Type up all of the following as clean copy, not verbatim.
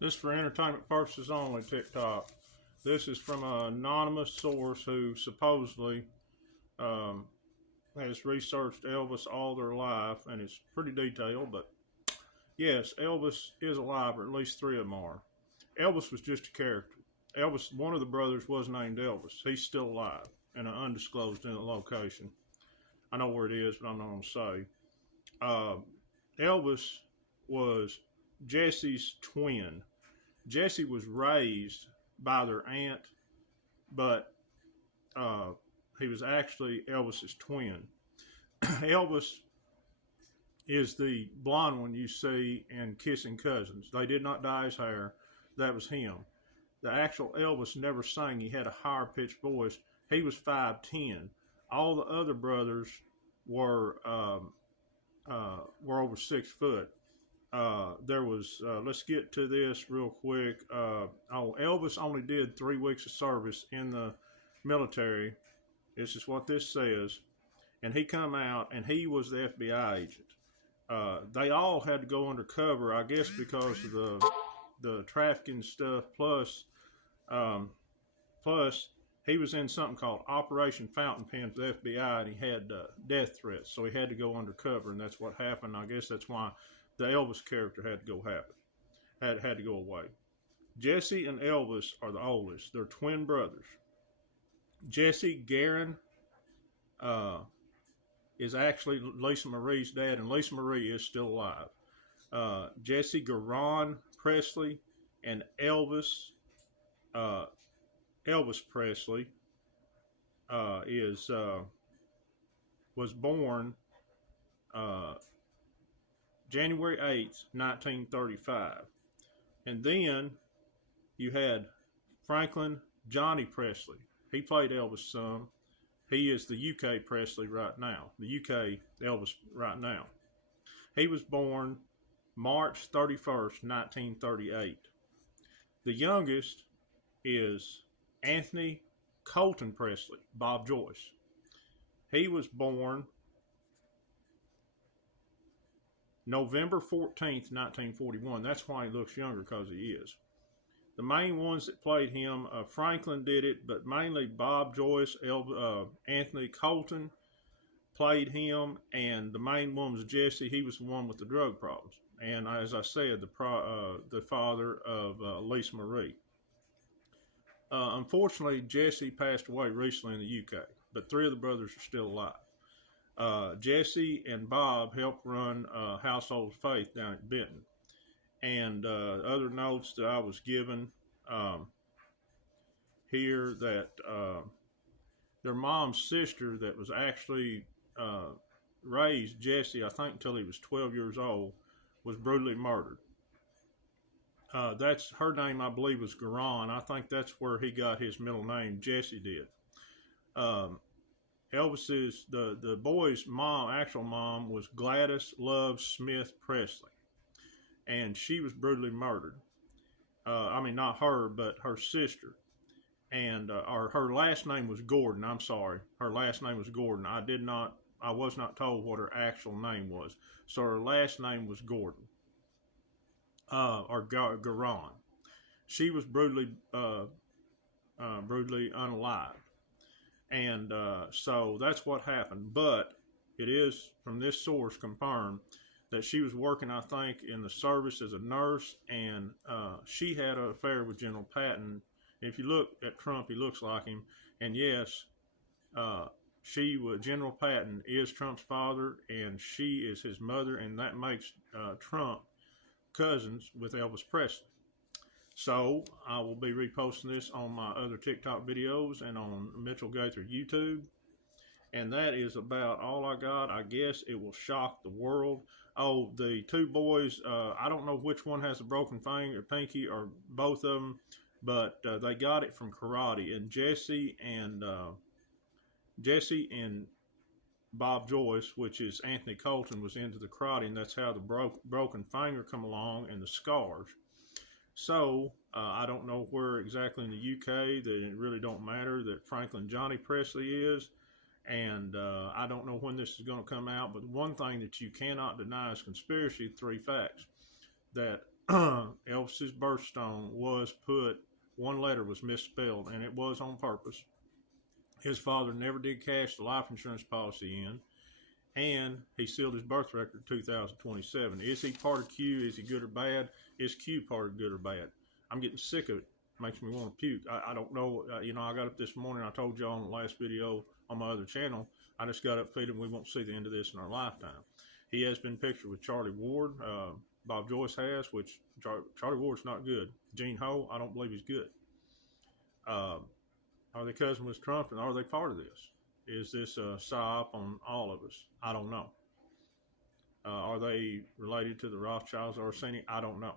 This is for entertainment purposes only, TikTok. This is from an anonymous source who supposedly um, has researched Elvis all their life, and it's pretty detailed. But yes, Elvis is alive, or at least three of them are. Elvis was just a character. Elvis, one of the brothers, was named Elvis. He's still alive in an undisclosed location. I know where it is, but I'm not going to say. Uh, Elvis was Jesse's twin. Jesse was raised by their aunt, but uh, he was actually Elvis's twin. Elvis is the blonde one you see in Kissing Cousins. They did not dye his hair. That was him. The actual Elvis never sang. He had a higher pitched voice. He was 5'10". All the other brothers were over 6 foot. There was, let's get to this real quick. Elvis only did 3 weeks of service in the military. This is what this says. And he come out, and he was the FBI agent. They all had to go undercover, I guess, because of the trafficking stuff. Plus, he was in something called Operation Fountain Pen for the FBI, and he had death threats, so he had to go undercover, and that's what happened. I guess that's why the Elvis character had to had to go away. Jesse and Elvis are the oldest. They're twin brothers. Jesse Guerin is actually Lisa Marie's dad, and Lisa Marie is still alive. Jesse Guerin Presley and Elvis Presley was born January 8th, 1935. And then you had Franklin Johnny Presley. He played Elvis some. He is the UK Presley right now, the UK Elvis right now. He was born March 31st, 1938. The youngest is Anthony Colton Presley, Bob Joyce. He was born November 14th, 1941. That's why he looks younger, because he is. The main ones that played him, Franklin did it, but mainly Bob Joyce, Anthony Colton played him, and the main one was Jesse. He was the one with the drug problems. And as I said, the father of Lisa Marie. Unfortunately, Jesse passed away recently in the UK, but 3 of the brothers are still alive. Jesse and Bob helped run Household Faith down at Benton. And other notes that I was given here that their mom's sister that was actually raised Jesse, I think, until he was 12 years old, was brutally murdered. That's her name, I believe, was Guerin. I think that's where he got his middle name. Jesse did. Elvis's the boy's actual mom was Gladys Love Smith Presley, and she was brutally murdered. I mean, not her, but her sister. And her last name was Gordon. I'm sorry, her last name was Gordon. I was not told what her actual name was, so her last name was Gordon, or Guerin. She was brutally unalived. And so that's what happened. But it is, from this source, confirmed that she was working, I think, in the service as a nurse, and she had an affair with General Patton. If you look at Trump, he looks like him. And yes, General Patton is Trump's father, and she is his mother, and that makes Trump cousins with Elvis Presley. So I will be reposting this on my other TikTok videos and on Mitchell Gaither YouTube. And that is about all I got. I guess it will shock the world. Oh, the 2 boys, I don't know which one has a broken finger, pinky, or both of them, but they got it from karate. And Jesse and Bob Joyce, which is Anthony Colton, was into the karate, and that's how the broken finger come along and the scars. So I don't know where exactly in the UK, that it really don't matter, that Franklin Johnny Presley is. And I don't know when this is going to come out, but one thing that you cannot deny is conspiracy, 3 facts. That Elvis's birthstone was put, one letter was misspelled, and it was on purpose. His father never did cash the life insurance policy in, and he sealed his birth record in 2027. Is he part of Q? Is he good or bad? Is Q part of good or bad? I'm getting sick of it. Makes me want to puke. I don't know. I got up this morning. I told y'all in the last video on my other channel, I just got up feeling we won't see the end of this in our lifetime. He has been pictured with Charlie Ward. Bob Joyce has, which Charlie Ward's not good. Gene Ho, I don't believe he's good. Are they cousin with Trump, and are they part of this? Is this a psyop on all of us? I don't know. Are they related to the Rothschilds or Orsini? I don't know.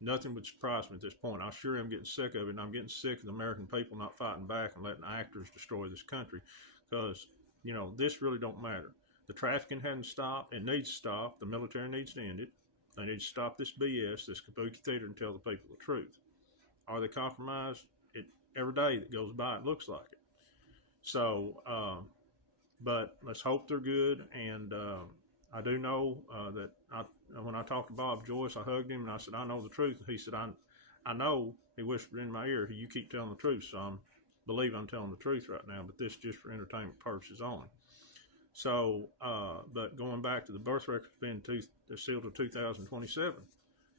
Nothing would surprise me at this point. I sure am getting sick of it, and I'm getting sick of the American people not fighting back and letting actors destroy this country, because, this really don't matter. The trafficking hasn't stopped. It needs to stop. The military needs to end it. They need to stop this BS, this kabuki theater, and tell the people the truth. Are they compromised? Every day that goes by, it looks like it. So, but let's hope they're good. And I do know that when I talked to Bob Joyce, I hugged him and I said, I know the truth. He said, I know, he whispered in my ear, you keep telling the truth. So I believe I'm telling the truth right now, but this is just for entertainment purposes only. So, but going back to the birth records being sealed to 2027,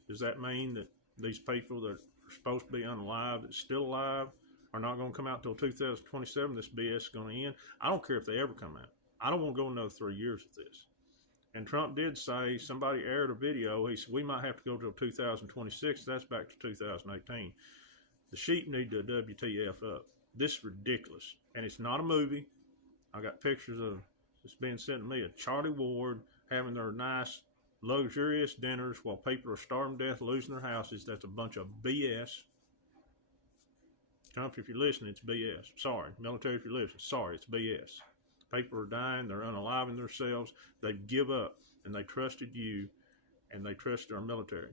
does that mean that these people that are supposed to be unalive, that's still alive, are not going to come out until 2027? This BS is going to end. I don't care if they ever come out. I don't want to go another 3 years with this. And Trump did say, somebody aired a video, he said, we might have to go till 2026. That's back to 2018. The sheep need to WTF up. This is ridiculous. And it's not a movie. I got pictures of, it's being sent to me, of Charlie Ward having their nice, luxurious dinners while people are starving to death, losing their houses. That's a bunch of BS. Trump, if you're listening, it's BS. Sorry. Military, if you're listening, sorry, it's BS. People are dying. They're unaliving themselves. They give up, and they trusted you, and they trusted our military.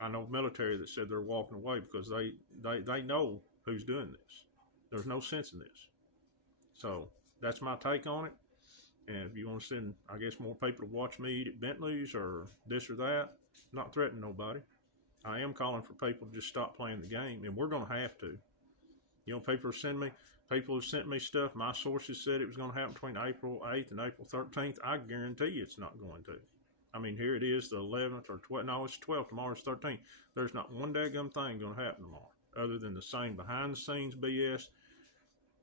I know military that said they're walking away because they know who's doing this. There's no sense in this. So that's my take on it. And if you want to send, I guess, more people to watch me eat at Bentley's or this or that, I'm not threatening nobody. I am calling for people to just stop playing the game, and we're going to have to. People have sent me stuff. My sources said it was going to happen between April 8th and April 13th. I guarantee you it's not going to. I mean, here it is, the 11th or 12th. No, it's 12th. Tomorrow's 13th. There's not one daggum thing going to happen tomorrow other than the same behind-the-scenes BS.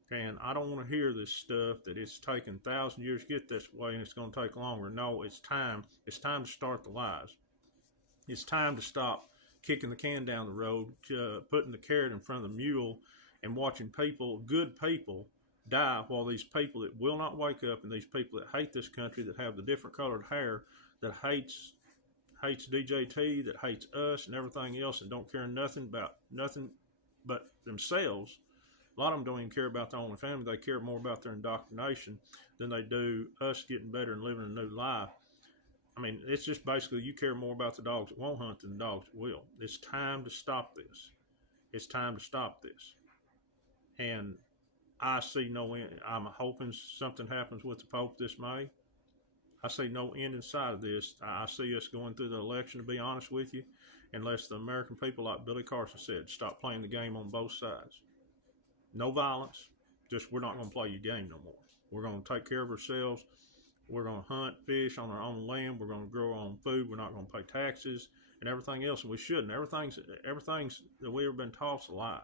And I don't want to hear this stuff that it's taken 1,000 years to get this way and it's going to take longer. No, it's time. It's time to start the lies. It's time to stop kicking the can down the road, putting the carrot in front of the mule, and watching people, good people, die while these people that will not wake up and these people that hate this country, that have the different colored hair, that hates DJT, that hates us and everything else, and don't care nothing but themselves. A lot of them don't even care about their own family. They care more about their indoctrination than they do us getting better and living a new life. I mean, it's just basically you care more about the dogs that won't hunt than the dogs that will. It's time to stop this. It's time to stop this. And I see no end. I'm hoping something happens with the Pope this May. I see no end in sight of this. I see us going through the election, to be honest with you, unless the American people, like Billy Carson said, stop playing the game on both sides. No violence, just we're not going to play your game no more. We're going to take care of ourselves. We're going to hunt, fish on our own land. We're going to grow our own food. We're not going to pay taxes and everything else, and we shouldn't. Everything's that we've ever been taught is a lie.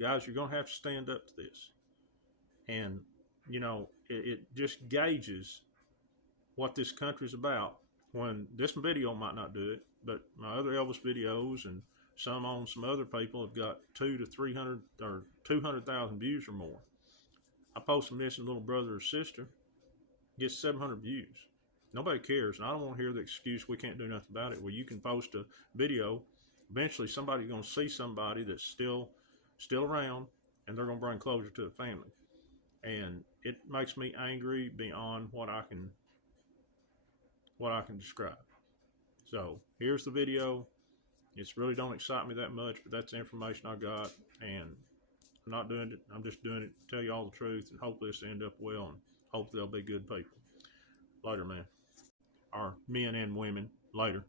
Guys, you're going to have to stand up to this. And, it just gauges what this country's about. When this video might not do it, but my other Elvis videos and some on some other people have got 200 to 300 or 200,000 views or more. I post a missing little brother or sister, gets 700 views. Nobody cares, and I don't want to hear the excuse we can't do nothing about it. Well, you can post a video. Eventually, somebody's going to see somebody that's still around, and they're going to bring closure to the family. And it makes me angry beyond what I can describe. So here's the video. It's really don't excite me that much, but that's the information I got, and I'm not doing it. I'm just doing it to tell you all the truth, and hopefully this will end up well, and hopefully they'll be good people. Later, man. Or men and women. Later.